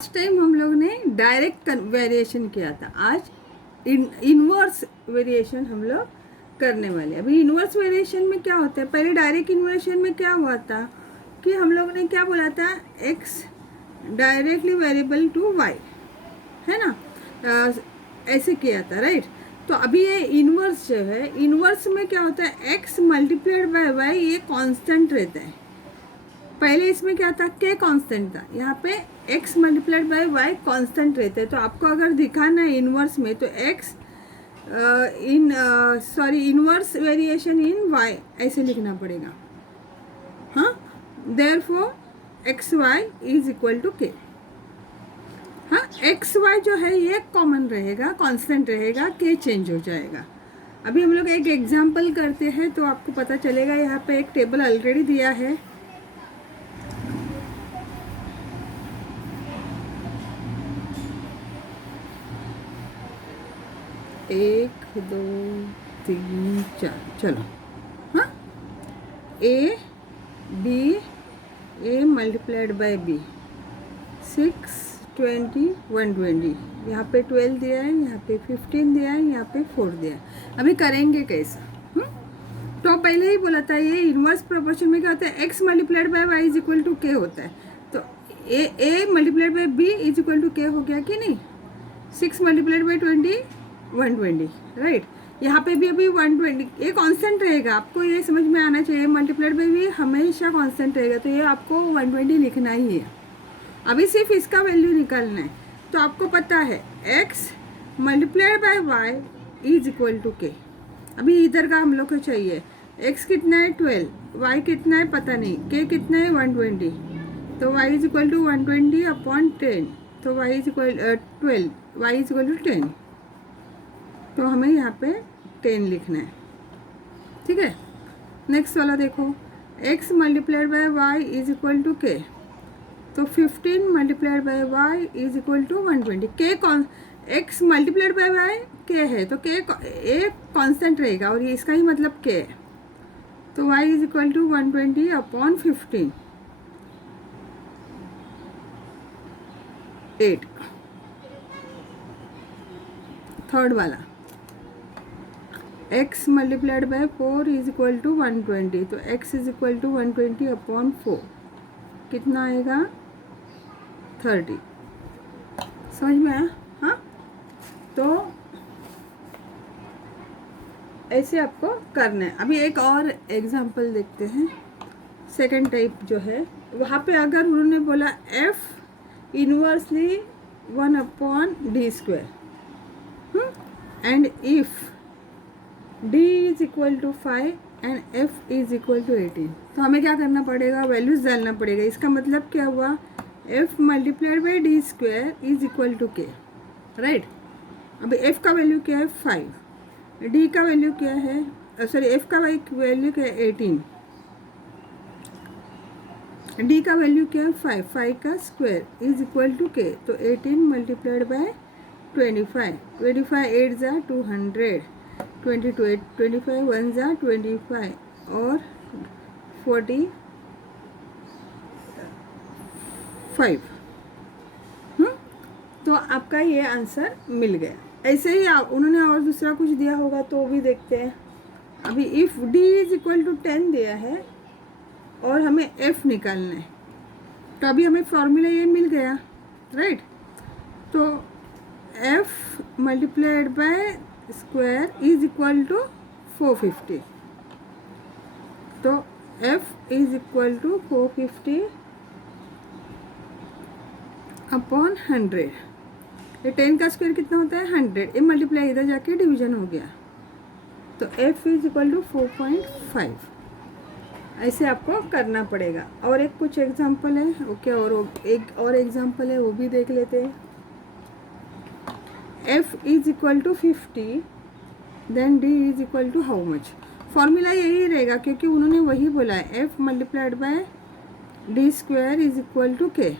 Last time हम लोग ने डायरेक्ट वेरिएशन किया था। आज इनवर्स वेरिएशन हम लोग करने वाले। अभी इनवर्स वेरिएशन में क्या होता है, पहले डायरेक्ट इन्वर्शन में क्या हुआ था कि हम लोग ने क्या बोला था, x directly variable to y, है ना, ऐसे किया था, राइट। तो अभी ये इनवर्स जो है, इनवर्स में क्या होता है, x मल्टीप्लाइड बाय y ये कांस्टेंट रहता है। पहले इसमें क्या था, k कांस्टेंट था, यहाँ पे x multiplied by y constant रहते हैं। तो आपको अगर दिखाना है इनवर्स में तो x inverse variation in y ऐसे लिखना पड़ेगा। हाँ, therefore X Y is equal to K. हाँ, एक्स वाई जो है ये कॉमन रहेगा, कांस्टेंट रहेगा, के चेंज हो जाएगा। अभी हम लोग एक एग्जांपल करते हैं तो आपको पता चलेगा। यहाँ पे एक टेबल ऑलरेडी दिया है। एक दो तीन चार, चलो। हाँ, A B, A multiplied by B, 6 20 120, यहाँ पे 12 दिया है, यहाँ पे 15 दिया है, यहाँ पे 4 दिया है। अभी करेंगे कैसा? तो पहले ही बोला था ये इनवर्स प्रोपोर्शन में क्या होता है, x multiplied by y is equal to k होता है। तो a multiplied by b is equal to k हो गया कि नहीं। 6 मल्टीप्लाइड बाय 20 120, राइट। यहाँ पे भी अभी 120 ये कांस्टेंट रहेगा, आपको ये समझ में आना चाहिए। मल्टीप्लाइड बाय भी हमेशा कांस्टेंट रहेगा, तो ये आपको 120 लिखना ही है। अभी सिर्फ इसका वैल्यू निकालना है। तो आपको पता है x multiplied by y is equal to K. अभी इधर का हम लोग को चाहिए, x कितना है 12, y कितना है पता नहीं, k कितना है 120, तो y is equal to 120 upon 10, तो y is equal 12, y is equal to 10। तो हमें यहाँ पे 10 लिखना है, ठीक है। नेक्स्ट वाला देखो, x multiplied by y is equal to k, तो 15 multiplied by y is equal to 120। k कौन, x multiplied by y k है, तो k एक कांस्टेंट रहेगा और ये इसका ही मतलब k है। तो y is equal to 120 upon 15, 8। Third वाला, x multiplied by 4 is equal to 120, तो x is equal to 120 upon 4, कितना आएगा 30। समझ में आया? हाँ, तो ऐसे आपको करना है। अभी एक और एग्जांपल देखते हैं। सेकंड टाइप जो है, वहाँ पे अगर उन्होंने बोला f inversely 1 upon D square and if d is equal to 5 and f is equal to 18, तो हमें क्या करना पड़ेगा, वैल्यूज डालना पड़ेगा। इसका मतलब क्या हुआ, f multiplied by D square is equal to K, right. अभी f का वैल्यू क्या है 5, d का वैल्यू क्या है, सॉरी f का वैल्यू क्या है 18, d का वैल्यू क्या है 5, 5 का स्क्वायर इज इक्वल टू के, तो 18 मल्टीप्लाइड बाय 25, 25 8 जा 200, 22 25 1 जा 25 और 45। तो आपका ये आंसर मिल गया। ऐसे ही उन्होंने और दूसरा कुछ दिया होगा तो भी देखते हैं। अभी if d is equal to 10 दिया है और हमें f निकालना है, तो अभी हमें फॉर्मूला ये मिल गया, राइट। तो f multiplied by square is equal to 450, तो f is equal to 450 upon 100। ये 10 का स्क्वायर कितना होता है 100, ये मल्टीप्लाई इधर जाके डिवीजन हो गया, तो f इज इक्वल टू 4.5। ऐसे आपको करना पड़ेगा। और एक कुछ एग्जांपल है, ओके, और एक और एग्जांपल है वो भी देख लेते हैं। f is equal to 50 then d is equal to how much. Formula यही रहेगा क्योंकि उन्होंने वही बोला है, f multiplied by D square is equal to K,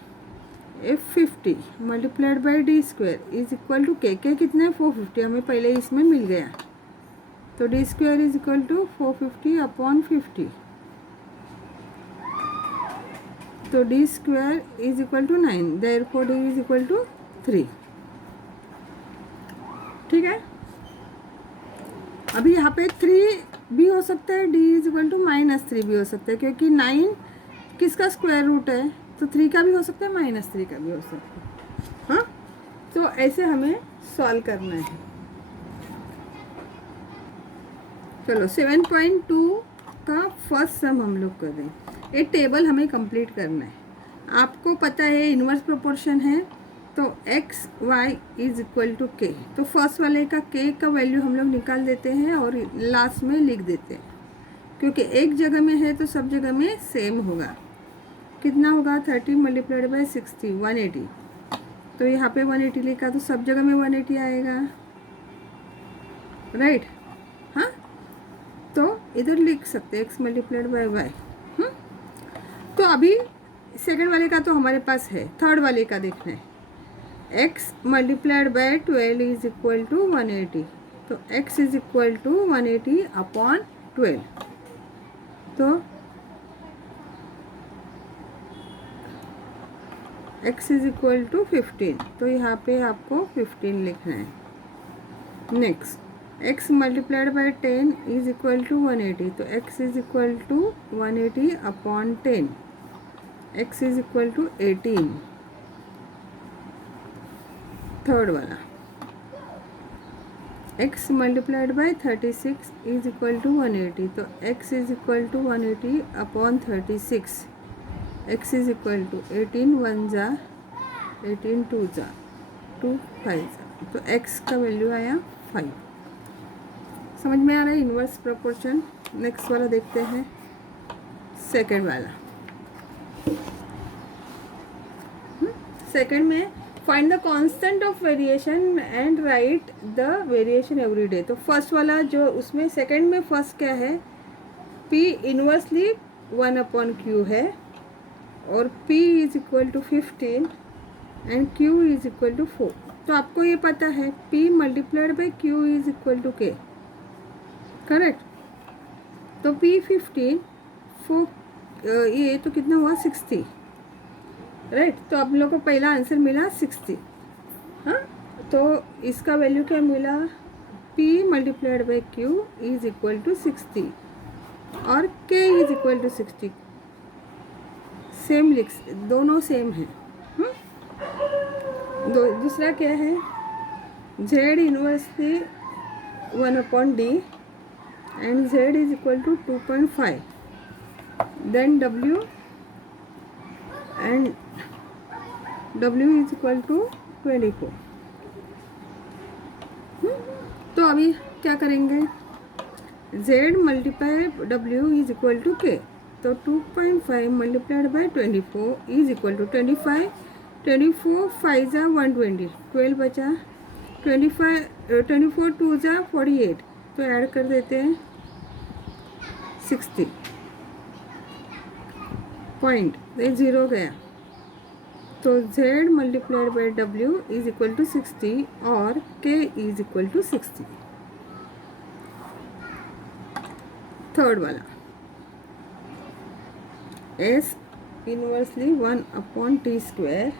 f 50 multiplied by D square is equal to K कितना है 450, हमें पहले इसमें मिल गया, तो D square is equal to 450 upon 50। तो D square is equal to 9, therefore D is equal to 3। ठीक है, अभी यहाँ पे 3 भी हो सकता है, डी इज इक्वल टू -3 भी हो सकता है, क्योंकि 9 किसका स्क्वायर रूट है, तो 3 का भी हो सकता है, -3 का भी हो सकता है। हाँ, तो ऐसे हमें सॉल्व करना है। चलो 7.2 का फर्स्ट सम हम लोग कर रहे हैं। ये टेबल हमें कंप्लीट करना है। आपको पता है इन्वर्स प्रोपोर्शन है, तो x y is equal to के। तो फर्स्ट वाले का k का वैल्यू हम लोग निकाल देते हैं और लास्ट में लिख देते हैं, क्योंकि एक जगह में है तो सब जगह में सेम होगा। कितना होगा, 30 मल्टीप्लाइड बाई 60, 180। तो यहाँ पे 180 लिखा तो सब जगह में 180 आएगा, राइट। हाँ, तो इधर लिख सकते x मल्टीप्लाइड बाई वाई। तो अभी सेकंड वाले का तो हमारे पास है, थर्ड वाले का देखना है। x multiplied by 12 is equal to 180। तो x is equal to 180 upon 12। तो x इज इक्वल टू 15। तो यहाँ पे आपको 15 लिखना है। Next, x multiplied by 10 is equal to 180। तो x is equal to 180 upon 10। x is equal to 18। Third वाला, x multiplied by 36 is equal to 180। तो x is equal to 180 upon 36। x is equal to 18 1 जा 18 2 जा 2 5 जा। तो x का value आया 5। समझ में आ रहा है इन्वर्स प्रोपोर्शन। नेक्स्ट वाला देखते हैं, सेकेंड वाला। सेकेंड में find the constant of variation and right the variation every day. तो फर्स्ट वाला जो उसमें सेकेंड में फर्स्ट क्या है, p इनवर्सली 1 अपॉन q है, और p is equal to 15 and q is equal to 4। तो आपको ये पता है p multiplied by q is equal to k, correct. तो p 15 4 ये तो कितना हुआ 60, राइट। तो आप लोग को पहला आंसर मिला 60। हाँ, तो इसका वैल्यू क्या मिला, p multiplied by q is equal to 60 और k is equal to 60। Same लिख, दोनों सेम है। दूसरा क्या है, z inversely 1 upon d and z is equal to 2.5। Then w and w is equal to 24। तो अभी क्या करेंगे, z multiply w is equal to k। तो 2.5 multiplied by 24 is equal to 25। 24 5 जा 120, 12 बचा, 24 2 जा 48। तो ऐड कर देते हैं 60 पॉइंट, ये 0 गया। तो z multiplied by w is equal to 60 और k is equal to 60। Third वाला, s inversely 1 upon t square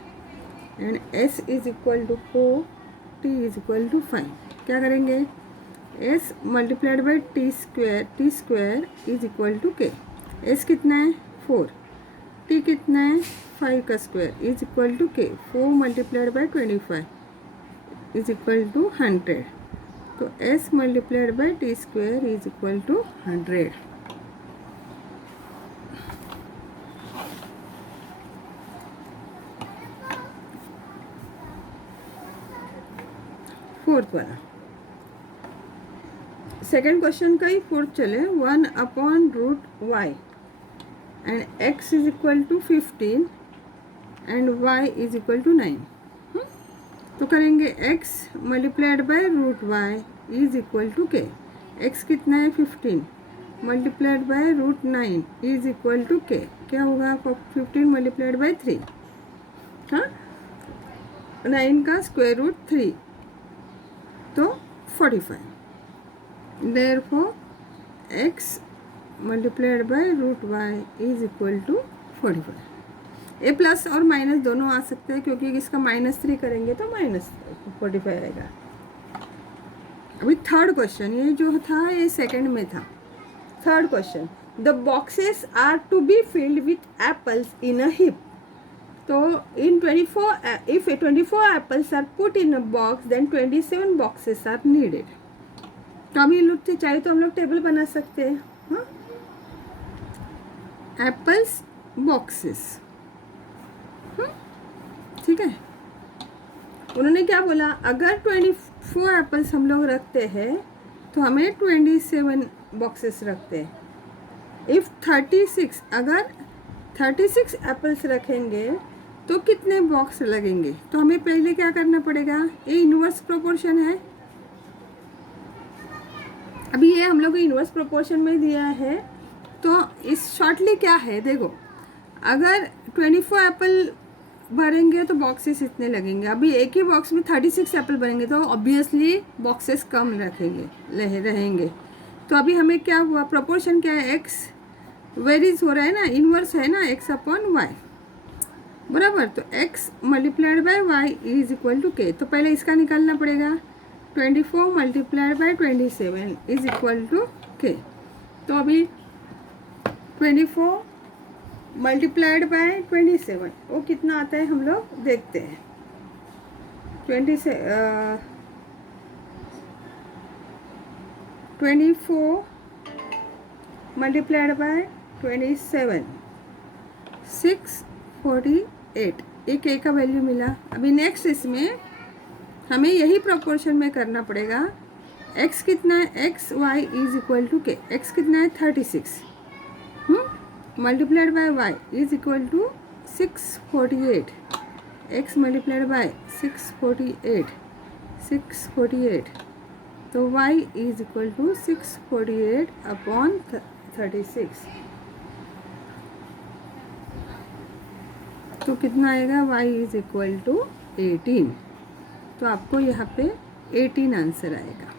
and s is equal to 4, t is equal to 5। क्या करेंगे, s multiplied by t square is equal to k। s कितना है 4, t कितना है 5 का square is equal to k। 4 multiplied by 25 is equal to 100। तो s multiplied by t square is equal to 100। Fourth वाला, second question का ही fourth चले। 1 upon root y and x is equal to 15 and y is equal to 9। तो करेंगे x multiplied by root y is equal to k। x कितना है 15 multiplied by root 9 is equal to k। क्या होगा 15 multiplied bye 3, हाँ 9 का square root 3 तो 45। Therefore x multiplied by root y is equal to 45। A plus और minus दोनों आ सकते हैं, क्योंकि इसका -3 करेंगे तो -45 आएगा। अभी थर्ड क्वेश्चन, ये जो था ये सेकंड में था। Third question, the boxes are to be filled with apples in a heap. तो in 24 if 24 apples are put in a box then 27 boxes are needed. तो अभी लोग चाहे तो हम लोग टेबल बना सकते हैं। हाँ, एप्पल्स बॉक्सेस, ठीक है। उन्होंने क्या बोला, अगर 24 एप्पल्स हम लोग रखते हैं तो हमें 27 बॉक्सेस रखते हैं। इफ़ 36, अगर 36 एप्पल्स रखेंगे तो कितने बॉक्स लगेंगे? तो हमें पहले क्या करना पड़ेगा, ये इन्वर्स प्रोपोर्शन है। अभी ये हम लोग इन्वर्स प्रोपोर्शन में दिया है, तो इस शॉर्टली क्या है देखो, अगर 24 एप्पल भरेंगे तो बॉक्सेस इतने लगेंगे। अभी एक ही बॉक्स में 36 एप्पल भरेंगे तो ऑब्वियसली बॉक्सेस कम रहेंगे। तो अभी हमें क्या हुआ, प्रोपोर्शन क्या है, एक्स वेरीज हो रहा है ना, इन्वर्स है ना, एक्स अपॉन वाई, बराबर। तो x multiplied by y is equal to के। तो पहले इसका निकालना पड़ेगा, 24 multiplied by 27 is equal to के। तो अभी 24 मल्टीप्लाइड बाय 27 वो कितना आता है हम लोग देखते हैं। 24 मल्टीप्लाइड बाय 27 648, एक ए का वैल्यू मिला। अभी नेक्स्ट इसमें हमें यही प्रोपोर्शन में करना पड़ेगा। x कितना है, x Y is equal to k. X कितना है 36 multiplied by y is equal to 648। X multiplied by 648 तो y is equal to 648 upon 36। तो कितना आएगा, y इज इक्वल टू 18। तो आपको यहाँ पे 18 आंसर आएगा,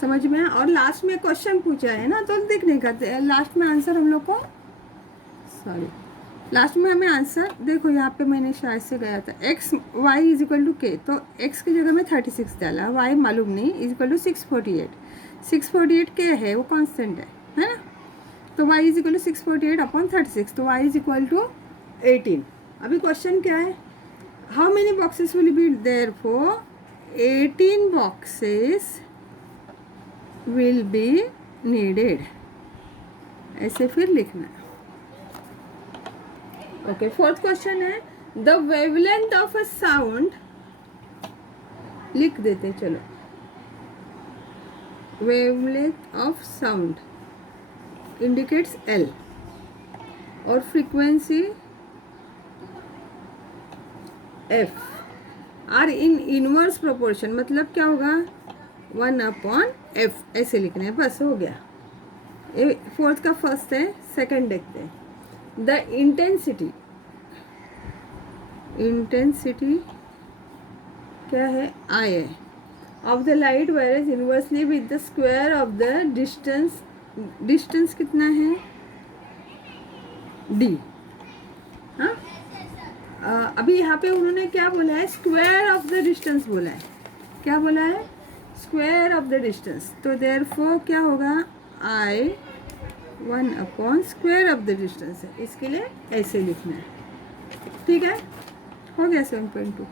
समझ में। और लास्ट में क्वेश्चन पूछा है ना, तो देखने का लास्ट में आंसर हम लोग को, लास्ट में हमें आंसर देखो, यहाँ पे मैंने शायद से गया था x y is equal to के, तो x की जगह में 36 डाला, y मालूम नहीं, इज इक्वल टू 648 के है, वो कांस्टेंट है ना। तो y is equal to 648 upon 36, तो y इज इक्वल टू 18। अभी क्वेश्चन क्या है, how many boxes will be there for 18 boxes will be needed, ऐसे फिर लिखना। ओके, फोर्थ क्वेश्चन है, the wavelength of a sound, लिख देते चलो, wavelength of sound indicates L और frequency F are in inverse proportion. मतलब क्या होगा, 1/f ऐसे लिखना है, बस हो गया। ये फोर्थ का फर्स्ट है, सेकंड देखते हैं। द इंटेंसिटी क्या है, I है, of the light वेरेज inversely with the square of the distance कितना है, D। हाँ, अभी यहाँ पे उन्होंने क्या बोला है, स्क्वायर ऑफ द डिस्टेंस बोला है। क्या बोला है, स्क्वायर ऑफ द डिस्टेंस। तो देयरफॉर क्या होगा, I 1 upon square of the distance है, इसके लिए ऐसे लिखना है। ठीक है, हो गया 7.2।